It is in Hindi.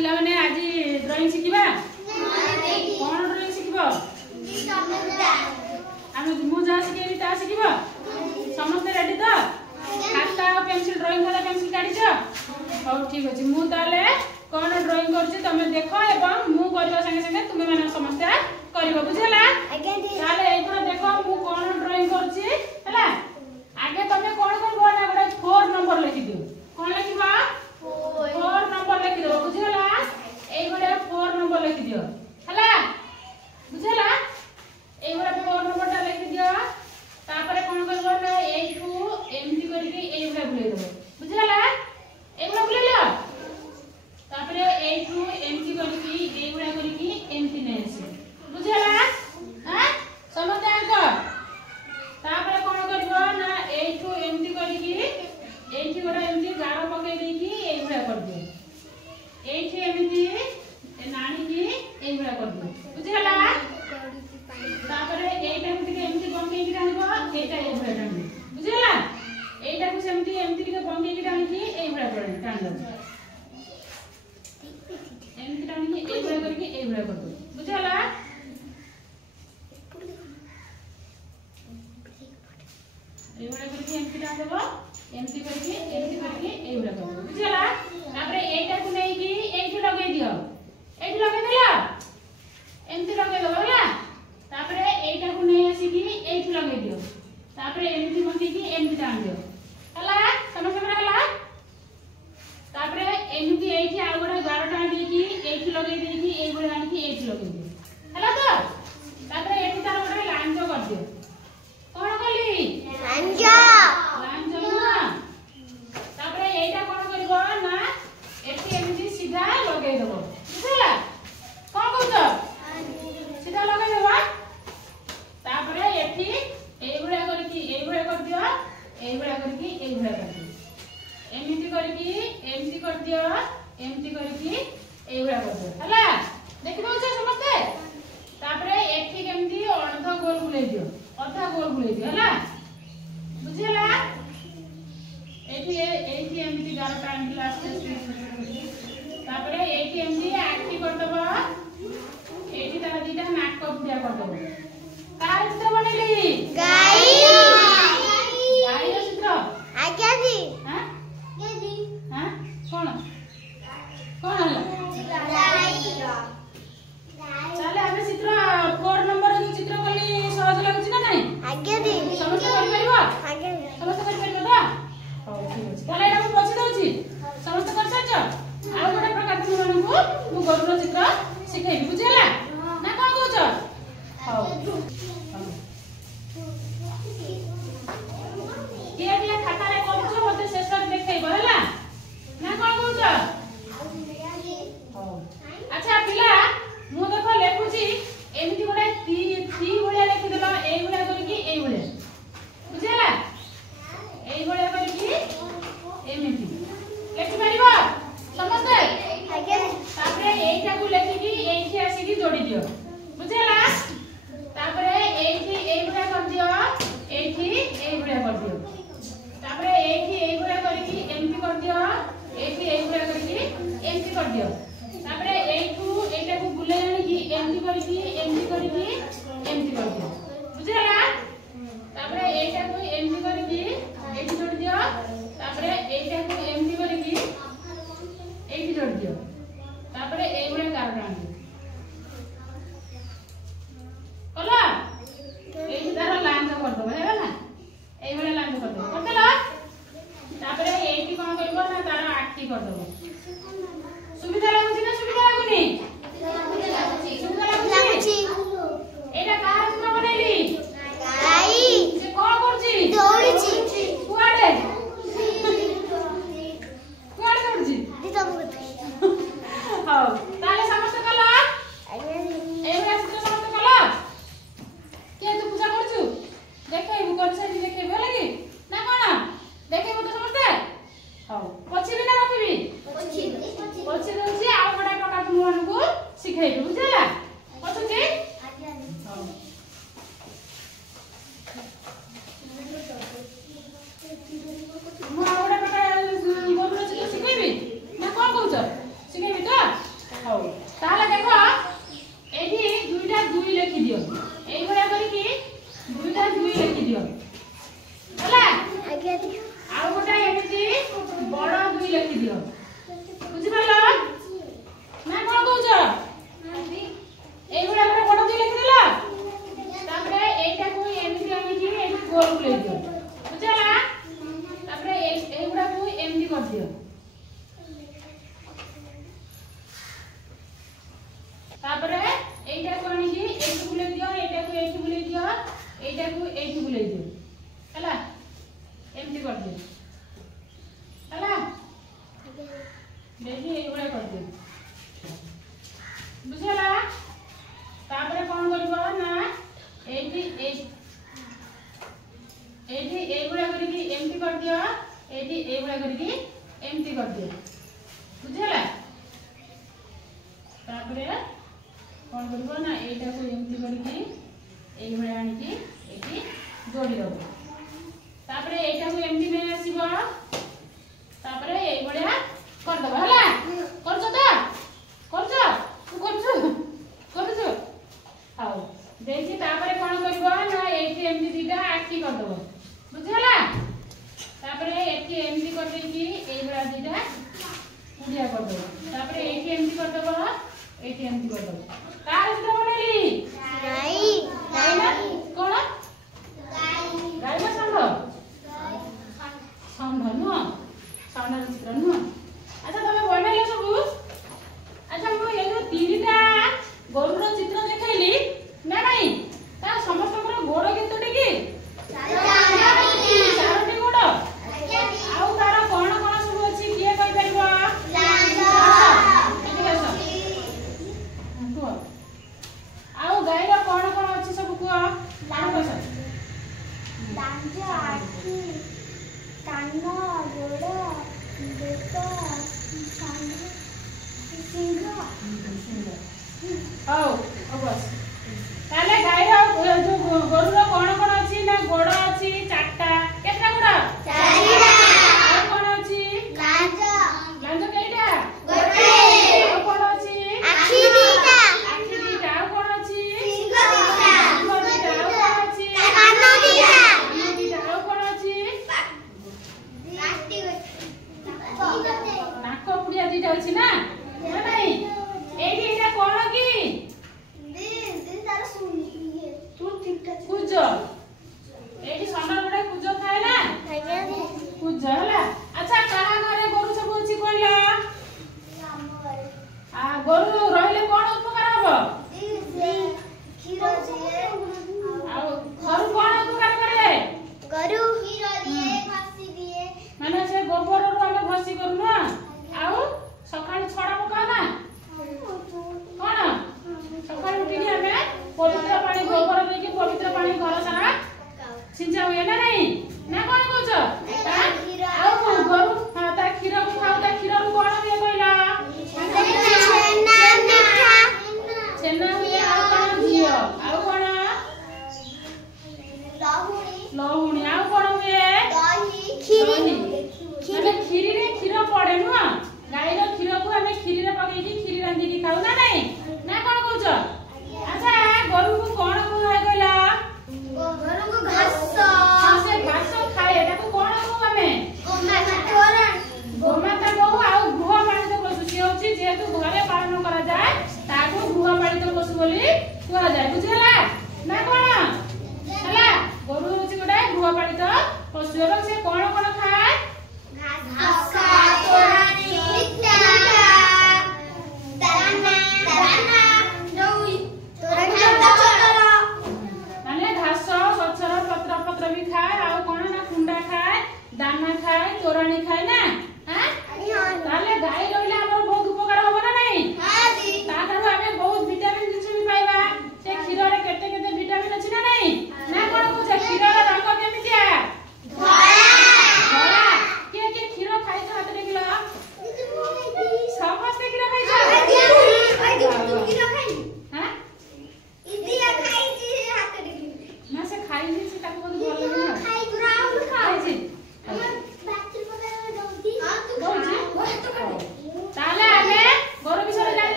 पिला माने आज ड्राइंग शिखिबा कोन ड्राइंग शिखिबो आमे मु जा शिखेबी ता शिखिबो समस्त रेडी तो खाता पेंसिल ड्राइंग खाता पेंसिल काढी छ हो ठीक अछि मु ताले कोन ड्राइंग करछि तमे देखो एवं मु करबा संगे संगे तुमे माने समस्त करबो बुझला ताले एथरा देखो मु कोन ड्राइंग करछि हला आगे तमे कोन करबो ना गोटे 4 नंबर लिखि दियो कोन लिखिबा 4 नंबर लिखि दो बुझला एई गोटे 4 नंबर लिखि दियो हला बुझला एई गोटे 4 नंबर ता लिखि दियो तापरे कोन करबो ना एठू एमटी करके एई गोटे बुले दो बुझला एई गोटे बुले लियो तापरे एठू एमटी करके एई गोटे करके एमटी नै आसी बुझला हां समझ आको तापरे कोन करबो ना एठू एमटी करके एठी गोटे एमटी गारो पके देकी एई गोटे कर दियो एठी एमटी नानी की एई गोटे कर दियो बुझला तापरे एटा को टिके एमटी बंके की डालबो एटा एई गोटे डालबो बुझला एटा को सेमटी एमटी टिके बंके की डालकी एई गोटे कर डाल एमटी डालकी एई गोटे करके एई गोटे कर दो बुझला एई गोटे करके एमटी डाल देबो एमटी करके एई गोटे कर दो बुझला तापरे एटा को नै की एठी लगे दियो एठी लगे दिला एमटी लगे दो होला तापरे एटा को नै आसी की एठी लगे दियो तापरे एमटी बंके की एमटी डाल दियो हला समझ में हला तापरे एमटी एठी आ गोटे 12टा दे की एठी लगे दे की एई गोटे आनी की एठी लगे दियो हला तो तापरे एठी तार गोटे लांजो कर दियो कोन कली लांजो ना तापरे एटा कोन करबो ना एठी एमटी सीधा लगे देबो बुझला कोन कहू सीधा लगे देबो तापरे एठी एई गुडा कर दियो एई गुडा करके एई गुडा कर दियो एमिति कर दियो एमिति करके एई गुडा कर दियो हला देखिबो छ समझते तापरे एठी केमती अर्ध गोल बुले दियो अर्धा गोल बुले दियो हला बुझला एठी एमिति गारो ट्रायंगल आसे तापरे एठी एमिति आठी कर दबो एठी तार दीटा नाक बुडिया कर दबो कार चित्र बनेली गाई रो चित्र आज्ञा दी हां के दी हां कोन हला गाई रो चले आबे चित्र 4 नंबर जो चित्र कली सहज लागुची ना नहीं आज्ञा दी समस्त कर परबो आज्ञा समस्त कर परबो तो हो ठीक अछि चले एटा मु पछि दउची समस्त कर सच आ गोटे प्रकार तुम मानकु मु गरुर चित्र सिखेबी बुझला ना कोन कहउछ हो किया खाता रे करछ मते शेष देखैबो हला ना कोन कहउछ हो अच्छा पिला मु देखो लेखुची एमिति गोटे थी भलिया लिखि देलो एई भलिया करकी एई भलिया बुझला एई भलिया करकी एमिति लिखि परिबो समझते तापरे एइटा को लेखि एइठी आसी की जोड़ी दियो बुझला तापरे एइठी एई भलिया कर दियो एइठी एई भलिया कर दियो तापरे एइठी एई भलिया करकी एमिति कर दियो एइठी एई भलिया करकी एमिति कर दियो तापरे एइठू एइटा को बुले आनी की एमिति करकी एमिति कर दियो बुझला तापरे एइटा को एमिति करकी एइठी जोड़ दियो तापरे एइटा को एमिति करकी एइठी जोड़ दियो तापरे एई भलिया गारो टाण दियो कला एइठी तार लांज कर दबो हेबा ना एई भलिया लांज कर दबो करदेला तापरे एइठी कोन करबो ना तार आठी कर दबो सुविधा लागुची ना सुविधा लागुनी सुविधा लागुची एटा कार चित्र बनेली गाई से कोन करची दौड़ची कुआडे दौड़ची दिता बुती हां ताले समस्त कला एबरा चित्र समस्त कला के तू पूजा करछु देखे मु कर सारी देखे भल लागी ना कोन देखे मु तो समस्त हां पछी भी ना रखिबी पछी दउची आ बडा प्रकार तुम मानकु सिखाइबी बुझला पछुची हां मु आ बडा प्रकार गोरुर चित्र सिखाइबी ना कोन कहउछ सिखाइबी तो देखिए ये भले कर दियो बुझला तापरे कोन करबो ना एठी ए भले करके एमटी कर दियो एठी ए भले करके एमटी कर दियो बुझला तापरे कोन करबो ना एटा को एमटी करके ए भले आनी की एठी जोड़ी दबो तापरे एटा को एमटी में आसीबो तापरे ए भले कर दबो हला करछ त करछ तू करछ आओ देखि तापरे कोन करबो ना एठी एमटी दीटा आकी कर दबो बुझला तापरे एठी एमटी कर देकी ए भले दीटा पुडिया कर दबो तापरे एठी एमटी कर दबो एठी एमटी कर दबो कार चित्र बनेली गाई ना कोन गाई ना षंढ नु षंढ चित्र नु अच्छा तमे बनेले सब अच्छा मो ये जो तीनटा गोरुर चित्र देखैली ना नहीं ता समस्त गोड़ केतोटी की चारोटी गोड़ आउ तार कोन कोन सब अछि किए कहि परबो आउ गाईर कोन कोन अछि सब कुआ लांग लांज आखी कान गोड़ बेक सिंह आओ बस ताले गाईर जो गोरुर कोन कोन अछि ना गोड़ अछि चारटा केतना गोड़ चारिटा और कोन अछि लांज केइटा गोटे और कोन अछि आखी दीटा और कोन अछि सिंह दीटा और कोन अछि कान दीटा और कोन अछि राष्टी नाक पुड़िया दीटा अछि ना